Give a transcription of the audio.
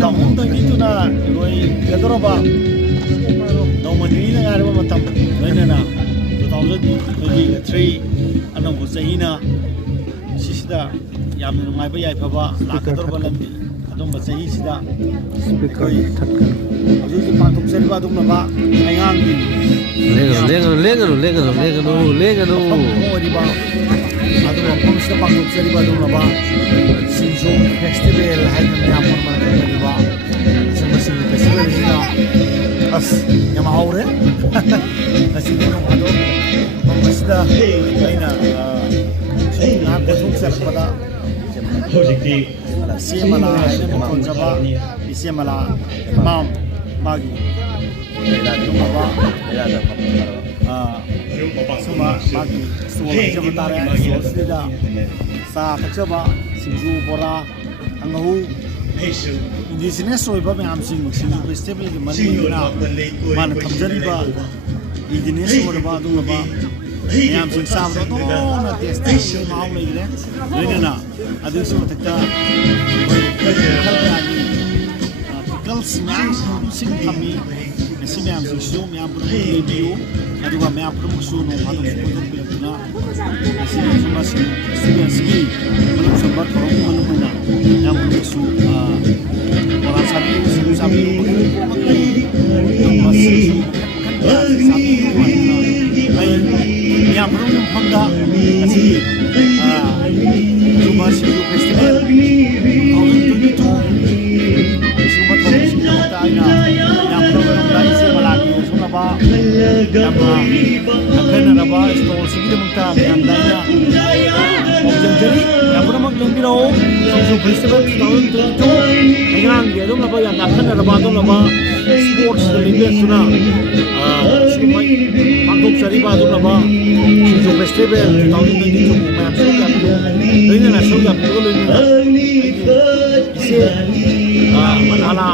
2022나 로이 되돌아봐 너무 느리는 가르마 마탐 너희는 2023 안ong 부자이나 시시다 ꯌꯥꯝꯅ ꯅꯨꯡꯉꯥꯏꯕ ꯌꯥꯏꯐꯕ ꯂꯥꯛꯀꯗꯧꯔꯕ ꯂꯝꯕꯤ ꯑꯗꯨꯝꯕ ꯆꯍꯤꯁꯤꯗ ꯑꯩꯈꯣꯏ ꯍꯧꯖꯤꯛ ꯄꯥꯡꯊꯣꯛꯆꯔꯤꯕ ꯑꯗꯨꯒꯨꯝꯂꯕ ꯂꯩꯉꯥꯛꯒꯤ ꯂꯦꯡꯒꯅꯨ ꯑꯣꯏꯔꯤꯕ ꯑꯗꯨꯒ ꯃꯐꯝꯁꯤꯗ ꯄꯥꯡꯊꯣꯛꯆꯔꯤꯕ ꯑꯗꯨꯒꯨꯝꯂꯕ ꯁꯤꯡꯖꯨ ꯐꯦꯁꯇꯤꯚꯦꯜ ꯍꯥꯏꯅ ꯃꯌꯥꯝ ꯄꯨꯝꯅꯃꯛ ꯈꯪꯅꯔꯤꯕ ꯑꯁꯤꯒꯨꯝꯕ ꯁꯤꯡꯖꯨ ꯐꯦꯁꯇꯤꯚꯦꯜꯁꯤꯅ ꯑꯁ ꯌꯥꯝ ꯍꯥꯎꯔꯦ ꯉꯁꯤꯗꯤ ꯅꯣꯡ ꯐꯥꯗꯣꯛ ꯃꯐꯝ ꯑꯁꯤꯗ ꯑꯩꯅ ꯉꯥꯏꯍꯥꯛ ꯀꯣꯏꯊꯣꯛꯆꯔꯛꯄꯗ ꯏꯆꯦꯃꯂꯥ ꯍꯥꯏꯅ ꯃꯈꯣꯟꯖꯕ ꯏꯆꯦꯃꯂꯥ ꯏꯃꯥꯝ ꯃꯥꯒꯤ ꯑꯗꯨꯒꯨꯝꯂꯕ ꯁꯨꯝꯕ ꯃꯥꯒꯤ ꯁ꯭ꯇꯣꯜ ꯍꯥꯏꯖꯕ ꯇꯥꯔꯦ ꯁ꯭ꯇꯣꯜꯁꯤꯗ ꯆꯥ ꯊꯛꯆꯕ ꯁꯤꯡꯖꯨ ꯕꯣꯔꯥ ꯀꯥꯡꯍꯧ ꯏꯟꯗꯤꯖꯤꯅꯁ ꯑꯣꯏꯕ ꯃꯌꯥꯝꯁꯤꯡ ꯁꯤꯡꯖꯨ ꯐꯦꯁꯇꯤꯚꯦꯜꯒꯤ ꯃꯅꯨꯡꯗ ꯃꯥꯅ ꯊꯝꯖꯔꯤꯕ ꯏꯟꯗꯤꯖꯤꯅꯁ ꯑꯣꯏꯔꯕ ꯑꯗꯨꯒꯨꯝꯂꯕ ꯃꯌꯥꯝꯁꯤꯡ ꯆꯥꯕꯗ ꯑꯗꯨꯝꯅ ꯇꯦꯁꯇꯤ ꯃꯍꯥꯎ ꯂꯩꯈ꯭ꯔꯦ ꯂꯣꯏꯅꯅ ꯑꯗꯨꯒꯤ ꯃꯊꯛꯇ ꯃꯈꯜ ꯀꯌꯥꯒꯤ ꯄꯤꯀꯜꯁ ꯃꯌꯥꯝꯁꯤꯡ ꯊꯝꯃꯤ ꯃꯁꯤ ꯃꯌꯥꯝꯁꯤꯡꯁꯤꯁꯨ ꯃꯌꯥꯝ ꯄꯨꯝꯅꯃꯛ ꯂꯩꯕꯤꯌꯨ ꯑꯗꯨꯒ ꯃꯌꯥꯝ ꯄꯨꯝꯅꯃꯛꯁꯨ ꯅꯣꯡ ꯐꯥꯗꯣꯛꯁꯨ ꯀꯣꯏꯊꯣꯛꯄꯤꯔꯛꯇꯨꯅ ꯃꯁꯤ ꯐꯦꯁꯇꯤꯚꯦꯜꯁꯤꯒꯤ ꯃꯅꯨꯡ ꯆꯟꯕ ꯊꯧꯔꯝ ꯃꯅꯨꯡ ꯑꯣꯏꯅ ꯃꯌꯥꯝ ꯄꯨꯝꯅꯃꯛꯁꯨ ꯕꯣꯔꯥ ꯆꯥꯕꯤꯌꯨ ꯁꯤꯡꯖꯨ ꯆꯥꯕꯤꯌꯨ ꯃꯈꯜ ꯃꯁꯤꯁꯨ ꯃꯈꯜ ꯀꯌꯥ ꯆꯥꯕꯤꯌꯨ ꯍꯥꯏꯗꯨꯅ ꯑꯩ ꯃꯌꯥꯝ ꯄꯨꯝꯅꯃꯛꯀꯤ ꯃꯐꯝꯗ ꯉꯁꯤ ꯑꯗꯨꯒꯨꯝꯕ ꯁꯤꯡꯖꯨ ꯐꯦꯁꯇꯤꯚꯦꯜ 2022 ꯑꯁꯤꯒꯨꯝꯕ ꯊꯧꯔꯝꯁꯤꯡꯒꯤꯗꯃꯛꯇ ꯑꯩꯅ ꯃꯌꯥꯝ ꯄꯨꯝꯅꯃꯛꯇ ꯏꯆꯦꯃꯂꯥꯒꯤ ꯑꯁꯨꯝꯂꯕ ꯌꯥꯝꯅ ꯍꯛꯊꯦꯡꯅꯔꯕ ꯁ꯭ꯇꯣꯜꯁꯤꯡꯒꯤꯗꯃꯛꯇ ꯃꯌꯥꯝꯗ ꯑꯩꯅ ꯄꯥꯎꯖꯦꯜꯖꯔꯤ ꯃꯌꯥꯝ ꯄꯨꯝꯅꯃꯛ ꯂꯦꯡꯕꯤꯔꯛꯎ ꯁꯤꯡꯖꯨ ꯐꯦꯁꯇꯤꯚꯦꯜ 2022 ꯂꯩꯉꯥꯛꯒꯤ ꯑꯗꯨꯒꯨꯝꯂꯕ ꯌꯥꯝꯅ ꯍꯛꯊꯦꯡꯅꯔꯕ ꯑꯗꯨꯒꯨꯝꯂꯕ ꯁ꯭ꯄꯣꯔꯠꯁ ꯏꯚꯦꯟꯠꯇꯨꯅ ꯁꯤꯒꯨꯝꯕ ꯄꯥꯡꯊꯣꯛꯆꯔꯤꯕ ꯑꯗꯨꯒꯨꯝꯂꯕ ꯁꯤꯡꯖꯨ ꯐꯦꯁꯇꯤꯚꯦꯜ 2022 ꯃꯌꯥꯝ ꯁꯔꯨꯛ ꯌꯥꯕꯤꯌꯨ ꯂꯣꯏꯅꯅ ꯁꯔꯨꯛ ꯌꯥꯕꯤꯕꯒ ꯂꯣꯏꯅꯅ ꯏꯆꯦ ꯃꯂꯥꯂꯥ